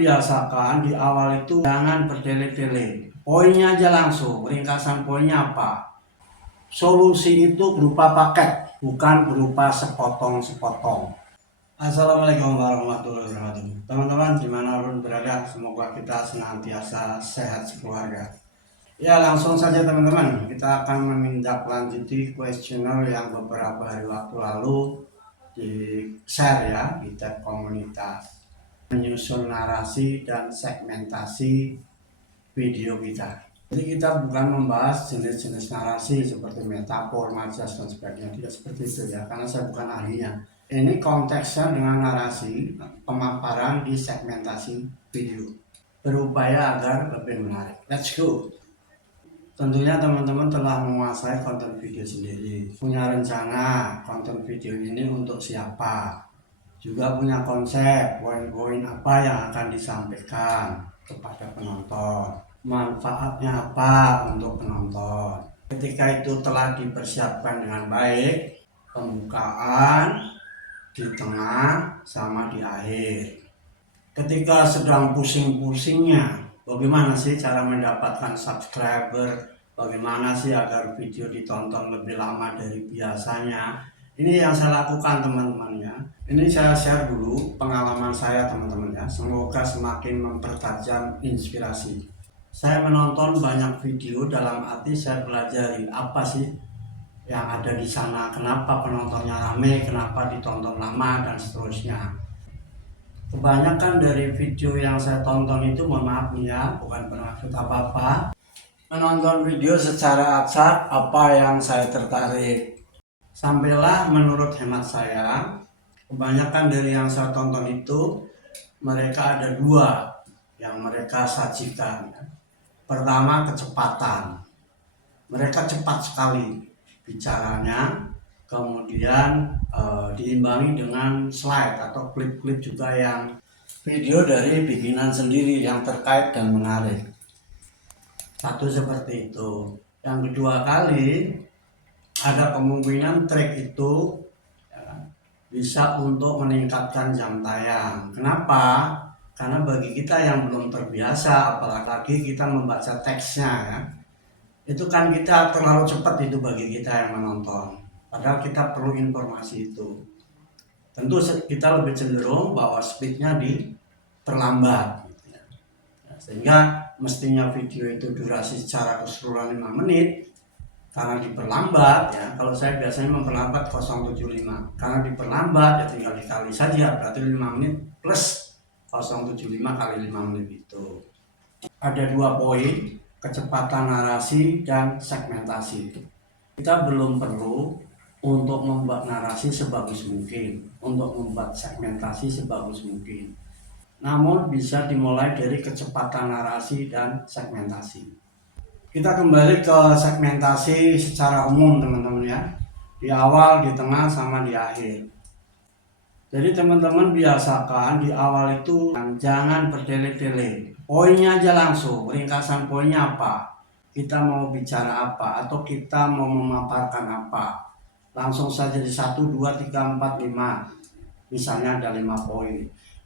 biasakan di awal itu jangan bertele-tele. Poinnya aja langsung, ringkasan poinnya apa. Solusi itu berupa paket, bukan berupa sepotong-sepotong. Assalamualaikum warahmatullahi wabarakatuh. Teman-teman dimanapun berada, semoga kita senantiasa sehat sekeluarga. Ya, langsung saja teman-teman, kita akan menindaklanjuti kuesioner yang beberapa hari waktu lalu di share ya di tab komunitas, menyusun narasi dan segmentasi video kita. Jadi kita bukan membahas jenis-jenis narasi seperti metafor, majas dan sebagainya, tidak seperti itu ya, karena saya bukan ahlinya. Ini konteksnya dengan narasi pemaparan di segmentasi video, berupaya agar lebih menarik. Let's go. Tentunya teman-teman telah menguasai konten video sendiri, punya rencana konten video ini untuk siapa, juga punya konsep, poin-poin apa yang akan disampaikan kepada penonton, manfaatnya apa untuk penonton. Ketika itu telah dipersiapkan dengan baik, pembukaan, di tengah, sama di akhir. Ketika sedang pusing-pusingnya, bagaimana sih cara mendapatkan subscriber, bagaimana sih agar video ditonton lebih lama dari biasanya, ini yang saya lakukan teman-teman ya. Ini saya share dulu pengalaman saya teman-teman ya, semoga semakin mempertajam inspirasi. Saya menonton banyak video, dalam arti saya pelajari apa sih yang ada di sana, kenapa penontonnya rame, kenapa ditonton lama, dan seterusnya. Kebanyakan dari video yang saya tonton itu, mohon maaf nih ya, bukan bermaksud apa-apa, menonton video secara acak apa yang saya tertarik. Sampailah menurut hemat saya, kebanyakan dari yang saya tonton itu, mereka ada dua yang mereka sajikan. Pertama, kecepatan. Mereka cepat sekali bicaranya, kemudian diimbangi dengan slide atau klip-klip juga yang video dari bikinan sendiri yang terkait dan menarik. Satu seperti itu. Yang kedua kali, ada kemungkinan track itu ya, bisa untuk meningkatkan jam tayang. Kenapa? Karena bagi kita yang belum terbiasa, apalagi kita membaca teksnya ya, itu kan kita terlalu cepat itu bagi kita yang menonton. Padahal kita perlu informasi itu. Tentu kita lebih cenderung bahwa speednya diperlambat gitu ya. Sehingga mestinya video itu durasi secara keseluruhan 5 menit, karena diperlambat ya, kalau saya biasanya memperlambat 075, karena diperlambat ya tinggal dikali saja, berarti 5 menit plus 075 kali 5 menit itu. Ada dua poin, kecepatan narasi dan segmentasi. Kita belum perlu untuk membuat narasi sebagus mungkin, untuk membuat segmentasi sebagus mungkin. Namun bisa dimulai dari kecepatan narasi dan segmentasi. Kita kembali ke segmentasi secara umum teman-teman ya. Di awal, di tengah, sama di akhir. Jadi teman-teman biasakan di awal itu jangan bertele-tele. Poinnya aja langsung, ringkasan poinnya apa, kita mau bicara apa, atau kita mau memaparkan apa. Langsung saja di 1, 2, 3, 4, 5. Misalnya ada 5 poin.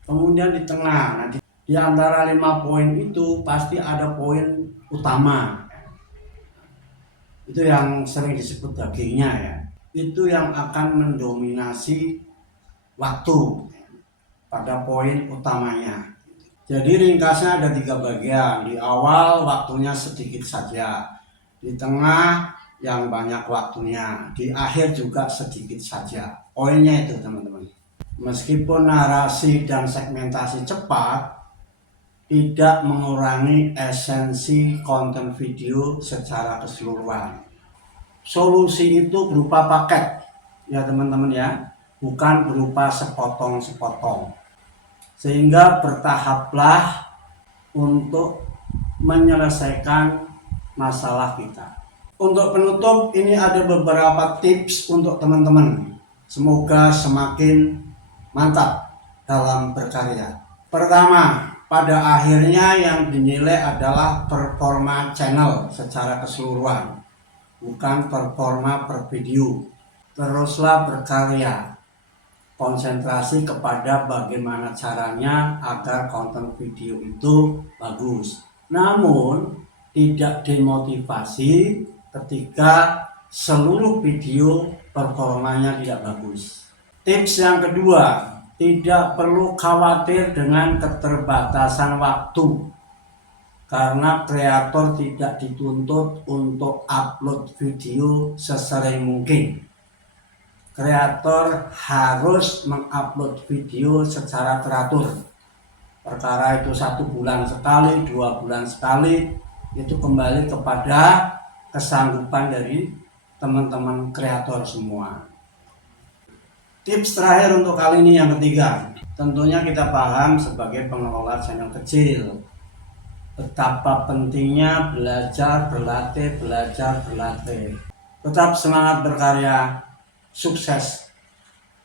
Kemudian di tengah, di antara 5 poin itu pasti ada poin utama. Itu yang sering disebut dagingnya ya. Itu yang akan mendominasi waktu pada poin utamanya. Jadi ringkasnya ada 3 bagian. Di awal waktunya sedikit saja, di tengah yang banyak waktunya, di akhir juga sedikit saja. Poinnya itu teman-teman. Meskipun narasi dan segmentasi cepat, tidak mengurangi esensi konten video secara keseluruhan. Solusi itu berupa paket ya teman-teman ya, bukan berupa sepotong-sepotong. Sehingga bertahaplah untuk menyelesaikan masalah kita. Untuk penutup, ini ada beberapa tips untuk teman-teman. Semoga semakin mantap dalam berkarya. Pertama, pada akhirnya yang dinilai adalah performa channel secara keseluruhan, bukan performa per video. Teruslah berkarya. konsentrasi kepada bagaimana caranya agar konten video itu bagus. Namun tidak demotivasi ketika seluruh video performanya tidak bagus. Tips yang kedua, tidak perlu khawatir dengan keterbatasan waktu, karena kreator tidak dituntut untuk upload video sesering mungkin. Kreator harus mengupload video secara teratur. Perkara itu 1 bulan sekali, 2 bulan sekali, itu kembali kepada kesanggupan dari teman-teman kreator semua. Tips terakhir untuk kali ini yang ketiga, tentunya kita paham sebagai pengelola channel kecil betapa pentingnya belajar, berlatih. Tetap semangat berkarya, sukses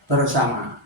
bersama.